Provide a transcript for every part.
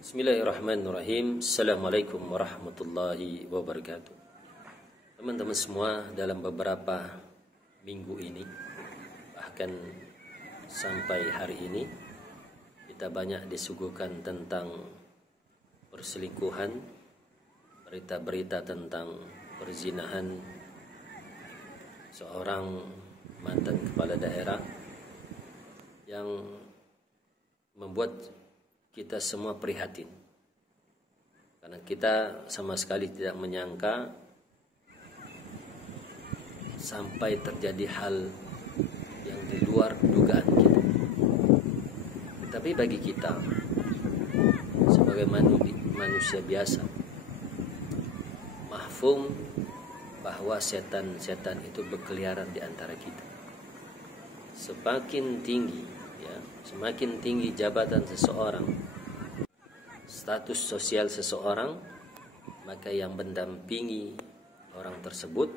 Bismillahirrahmanirrahim. Assalamualaikum warahmatullahi wabarakatuh. Teman-teman semua, dalam beberapa minggu ini, bahkan sampai hari ini, kita banyak disuguhkan tentang perselingkuhan, berita-berita tentang perzinahan seorang mantan kepala daerah yang membuat kita semua prihatin, karena kita sama sekali tidak menyangka sampai terjadi hal yang di luar dugaan kita. Tetapi bagi kita sebagai manusia biasa, mahfum bahwa setan-setan itu berkeliaran di antara kita. Semakin tinggi jabatan seseorang, status sosial seseorang, maka yang mendampingi orang tersebut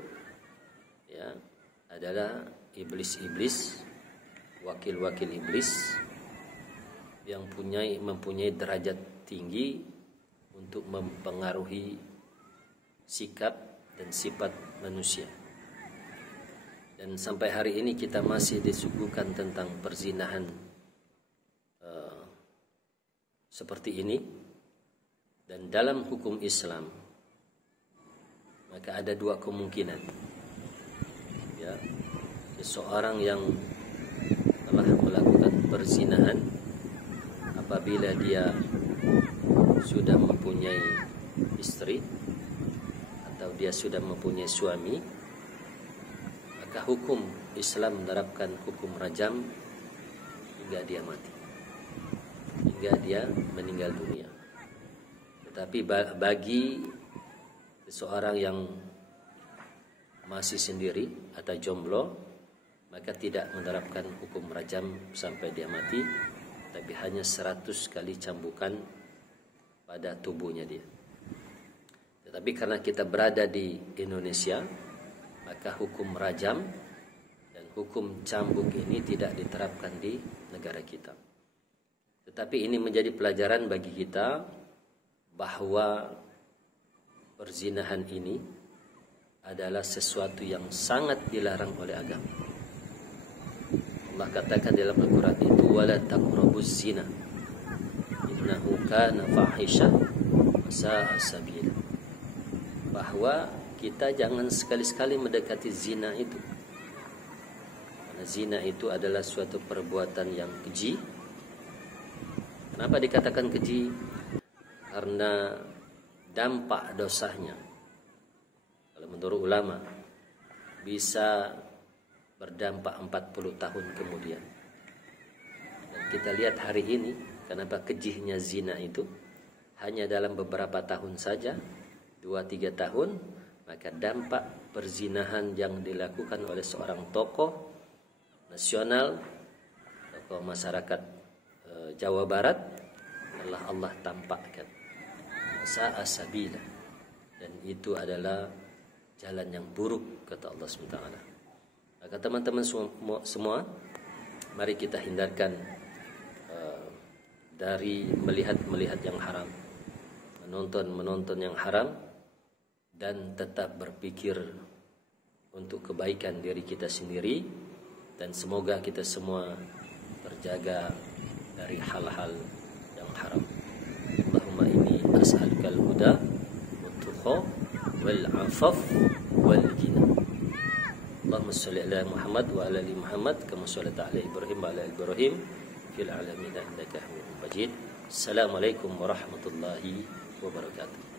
adalah iblis-iblis, wakil-wakil iblis yang mempunyai derajat tinggi untuk mempengaruhi sikap dan sifat manusia. Dan sampai hari ini kita masih disuguhkan tentang perzinahan seperti ini. Dan dalam hukum Islam, maka ada dua kemungkinan. Seseorang yang telah melakukan perzinahan, apabila dia sudah mempunyai istri atau dia sudah mempunyai suami, maka hukum Islam menerapkan hukum rajam hingga dia mati, hingga dia meninggal dunia. Tetapi bagi seseorang yang masih sendiri atau jomblo, maka tidak menerapkan hukum rajam sampai dia mati, tapi hanya 100 kali cambukan pada tubuhnya dia. Tetapi karena kita berada di Indonesia, maka hukum rajam dan hukum cambuk ini tidak diterapkan di negara kita. Tetapi ini menjadi pelajaran bagi kita bahwa perzinahan ini adalah sesuatu yang sangat dilarang oleh agama. Allah katakan dalam Al-Quran itu, wala taqrabuz zina innahu kana fahisha wa sa'a sabila, bahwa kita jangan sekali-sekali mendekati zina itu, karena zina itu adalah suatu perbuatan yang keji. Kenapa dikatakan keji? Karena dampak dosanya, kalau menurut ulama, bisa berdampak 40 tahun kemudian. Dan kita lihat hari ini, kenapa kejihnya zina itu hanya dalam beberapa tahun saja, 2-3 tahun, maka dampak perzinahan yang dilakukan oleh seorang tokoh nasional, tokoh masyarakat Jawa Barat, Allah tampakkan sa'a sabila, dan itu adalah jalan yang buruk, kata Allah SWT. Maka teman-teman semua, mari kita hindarkan dari melihat yang haram, menonton yang haram, dan tetap berpikir untuk kebaikan diri kita sendiri, dan semoga kita semua terjaga dari hal-hal yang haram. Allahumma inni as'alukal huda wat tuqa wal afaf wal ghina. Allahumma shalli ala Muhammad wa ala ali Muhammad kama shallaita ala Ibrahim wa ala Ibrahim fil alamin innaka Hamidum Majid. Assalamualaikum warahmatullahi wabarakatuh.